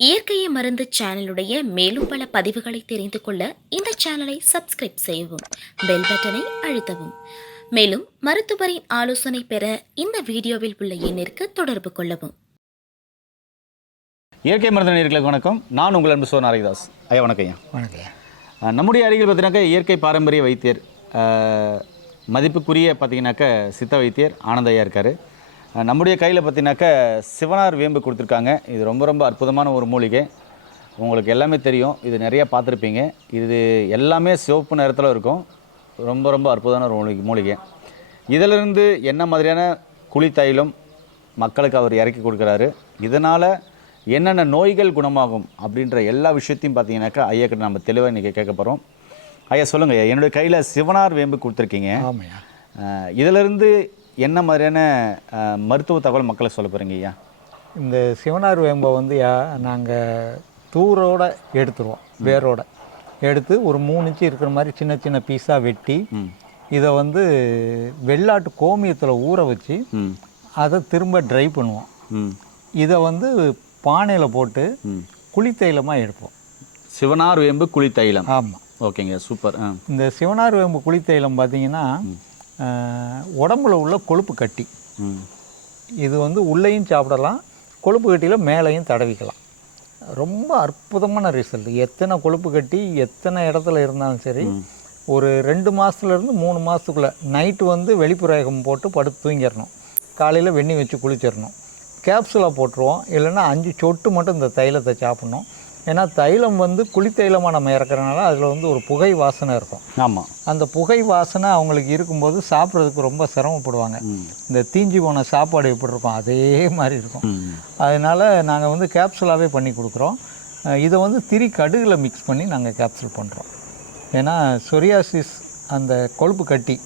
இயற்கையை மருந்து சேனலுடைய மேலும் பல பதிவுகளை தெரிந்து கொள்ள இந்த சேனலை சப்ஸ்கிரைப் செய்யவும் பெல் பட்டனை அழுத்தவும். மேலும் மருத்துவரின் ஆலோசனை பெற இந்த வீடியோவில் உள்ள எண்ணிற்கு தொடர்பு கொள்ளவும். இயற்கை மருந்து நேயர்களுக்கு வணக்கம். நான் உங்கள் அன்பு சோன் நாரகிதாஸ் ஐயா. வணக்கம் ஐயா. வணக்கம் நம்முடைய அருகில் பார்த்தீங்கன்னாக்கா இயற்கை பாரம்பரிய வைத்தியர் மதிப்புக்குரிய பார்த்தீங்கன்னாக்கா சித்த வைத்தியர் ஆனந்த ஐயா இருக்கார். நம்முடைய கையில் பார்த்தீங்கன்னாக்கா சிவனார் வேம்பு கொடுத்துருக்காங்க. இது ரொம்ப ரொம்ப அற்புதமான ஒரு மூலிகை. உங்களுக்கு எல்லாமே தெரியும். இது நிறையா பார்த்துருப்பீங்க. இது எல்லாமே சிவப்பு நிறத்தில் இருக்கும். ரொம்ப ரொம்ப அற்புதமான ஒரு மூலிகை மூலிகை. இதிலிருந்து என்ன மாதிரியான குளித்தைலம் மக்களுக்கு அவர் இறக்கி கொடுக்குறாரு? இதனால் என்னென்ன நோய்கள் குணமாகும் அப்படின்ற எல்லா விஷயத்தையும் பார்த்தீங்கன்னாக்கா ஐயா கிட்ட நம்ம தெளிவாக இன்றைக்கி கேட்க போகிறோம் ஐயா சொல்லுங்கள் ஐயா. என்னுடைய கையில் சிவனார் வேம்பு கொடுத்துருக்கீங்க. ஆமையா அஹ், இதிலிருந்து என்ன மாதிரியான மருத்துவ தகவல் மக்களுக்கு சொல்ல போகிறீங்க ஐயா? இந்த சிவனார் வேம்பை வந்து நாங்கள் தூரோட எடுத்துருவோம். வேரோட. எடுத்து ஒரு மூணு இன்ச்சு இருக்கிற மாதிரி சின்ன சின்ன பீஸாக வெட்டி இதை வந்து வெள்ளாட்டு கோமியத்தில் ஊற வச்சு அதை திரும்ப ட்ரை பண்ணுவோம். இதை வந்து பானையில் போட்டு குளித்தைலமாக எடுப்போம். சிவனார் வேம்பு குளித்தைலம். ஆமாம் ஓகேங்க சூப்பர். இந்த சிவனார் வேம்பு குளித்தைலம் பார்த்தீங்கன்னா உடம்புல உள்ள கொழுப்பு கட்டி. இது வந்து உள்ளேயும் சாப்பிடலாம் கொழுப்பு கட்டியில் மேலேயும் தடவிக்கலாம். ரொம்ப அற்புதமான ரிசல்ட் எத்தனை கொழுப்பு கட்டி எத்தனை இடத்துல இருந்தாலும் சரி ஒரு ரெண்டு மாதத்துலேருந்து மூணு மாதத்துக்குள்ளே நைட்டு வந்து வெளிப்புறகம் போட்டு படுத்து தூங்கிடணும். காலையில் வெந்நி வச்சு குளிச்சிடணும். கேப்சூலாக போட்டுருவோம். இல்லைன்னா அஞ்சு சொட்டு மட்டும் இந்த தைலத்தை சாப்பிட்ணும். ஏன்னா தைலம் வந்து குளித்தைலமாக நம்ம இறக்குறனால அதில் வந்து ஒரு புகை வாசனை இருக்கும். ஆமாம் அந்த புகை வாசனை அவங்களுக்கு இருக்கும்போது சாப்பிட்றதுக்கு ரொம்ப சிரமப்படுவாங்க. இந்த தீஞ்சி போன சாப்பாடு எப்படி இருக்கும்? அதே மாதிரி இருக்கும். அதனால் நாங்கள் வந்து கேப்சூலாகவே பண்ணி கொடுக்குறோம். இதை வந்து திரி கடுகில் மிக்ஸ் பண்ணி நாங்கள் கேப்சூல் பண்ணுறோம் ஏன்னா சொரியாசிஸ் அந்த கொழுப்பு கட்டி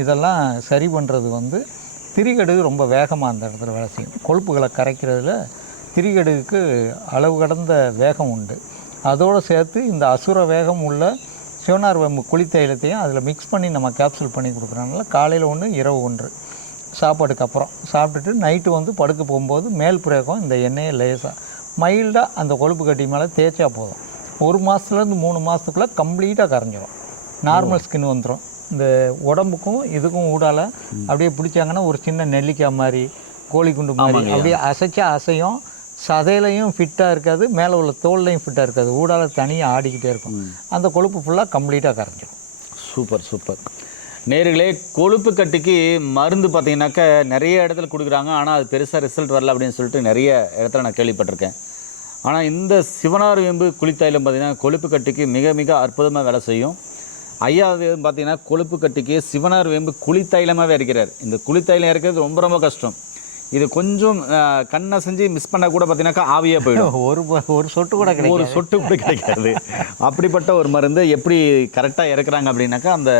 இதெல்லாம் சரி பண்ணுறது வந்து திரிகடுகு ரொம்ப வேகமாக அந்த இடத்துல வேலை செய்யும். கொழுப்புகளை கரைக்கிறதுல திரிகடுகுக்கு அளவு கடந்த வேகம் உண்டு. அதோடு சேர்த்து இந்த அசுர வேகம் உள்ள சிவனார் வேம்பு குளித்தைலத்தையும் அதில் மிக்ஸ் பண்ணி நம்ம கேப்சூல் பண்ணி கொடுக்குறதுனால காலையில் ஒன்று இரவு ஒன்று. சாப்பாடுக்கு அப்புறம் சாப்பிட்டுட்டு நைட்டு வந்து படுக்க போகும்போது மேல் புரேகம் இந்த எண்ணெயை லேசாக மைல்டாக அந்த கொழுப்பு கட்டி மேலே தேய்ச்சா போதும். ஒரு மாதத்துலேருந்து மூணு மாதத்துக்குள்ளே கம்ப்ளீட்டாக கரைஞ்சிரும். நார்மல் ஸ்கின் வந்துடும் இந்த உடம்புக்கும் இதுக்கும் ஊடால அப்படியே பிடிச்சாங்கன்னா ஒரு சின்ன நெல்லிக்காய் மாதிரி கோழி குண்டு மாதிரி அப்படியே அசைச்சா அசையும். சதையிலையும் ஃபிட்டாக இருக்காது மேலே உள்ள தோல்லையும் ஃபிட்டாக இருக்காது. ஊடால தனியாக ஆடிக்கிட்டே இருக்கும். அந்த கொழுப்பு ஃபுல்லாக கம்ப்ளீட்டாக கரைஞ்சிரும். Super super. நேர்களே கொழுப்பு கட்டிக்கு மருந்து பார்த்தீங்கன்னாக்கா நிறைய இடத்துல கொடுக்குறாங்க. ஆனால் அது பெருசாக ரிசல்ட் வரல அப்படின்னு சொல்லிட்டு நிறைய இடத்துல நான் கேள்விப்பட்டிருக்கேன். ஆனால் இந்த சிவனார் வேம்பு குளித்தாயிலும் பார்த்தீங்கன்னா கொழுப்பு கட்டிக்கு மிக மிக அற்புதமாக வேலை செய்யும். ஐயா பார்த்தீங்கன்னா கொழுப்பு கட்டிக்கு சிவனார் வேம்பு குளித்தைலமாகவே இருக்கிறார். இந்த குளித்தைலம் இருக்கிறது ரொம்ப ரொம்ப கஷ்டம். இது கொஞ்சம் கண்ணை செஞ்சு மிஸ் பண்ண கூட பார்த்தீங்கன்னாக்கா ஆவியாக போயிடும். ஒரு ஒரு சொட்டு கூட கிடைக்கும் ஒரு சொட்டு கூட கிடைக்காது. அப்படிப்பட்ட ஒரு மருந்து எப்படி கரெக்டாக இறக்குறாங்க அப்படின்னாக்கா அந்த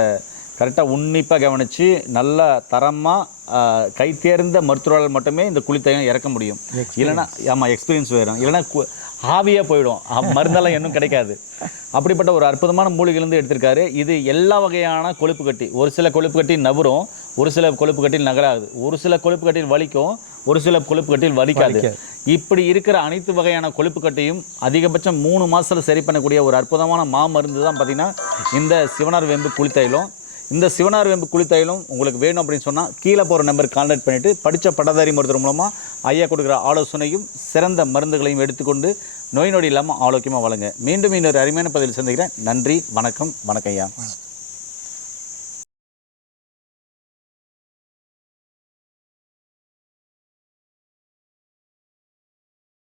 கரெக்டாக உன்னிப்பாக கவனித்து நல்ல தரமாக கை தேர்ந்த மருத்துவரால் மட்டுமே இந்த குளித்தையும் இறக்க முடியும். இல்லைன்னா ஆமாம் எக்ஸ்பீரியன்ஸ் வேணும். இல்லைன்னா கு- ஆவியாக போயிடும். மருந்தெல்லாம் இன்னும் கிடைக்காது. அப்படிப்பட்ட ஒரு அற்புதமான மூலிகையிலேருந்து எடுத்திருக்காரு. இது எல்லா வகையான கொழுப்பு கட்டி ஒரு சில கொழுப்பு கட்டி நவரும் ஒரு சில கொழுப்பு கட்டியில் நகராது. ஒரு சில கொழுப்பு கட்டியில் வலிக்கும் ஒரு சில கொழுப்பு கட்டியில் வலிக்காது. இப்படி இருக்கிற அனைத்து வகையான கொழுப்பு கட்டையும் அதிகபட்சம் மூணு மாசத்துல சரி பண்ணக்கூடிய ஒரு அற்புதமான மாமருந்து தான் பார்த்தீங்கன்னா இந்த சிவனார் வேம்பு குளித்தைலம் இந்த சிவனார் வேம்பு குளித்தைலும் உங்களுக்கு வேணும் அப்படின்னு சொன்னால் கீழே போகிற நம்பருக்கு கான்டாக்ட் பண்ணிவிட்டு படித்த பட்டதாரி மருத்துவர் மூலமாக ஐயா கொடுக்குற ஆலோசனையும் சிறந்த மருந்துகளையும் எடுத்துக்கொண்டு நோய் நொடி இல்லாமல் ஆரோக்கியமாக வழங்க. மீண்டும் இன்னொரு அருமையான பதிவில் சந்திக்கிறேன். நன்றி வணக்கம் வணக்கம் ஐயா.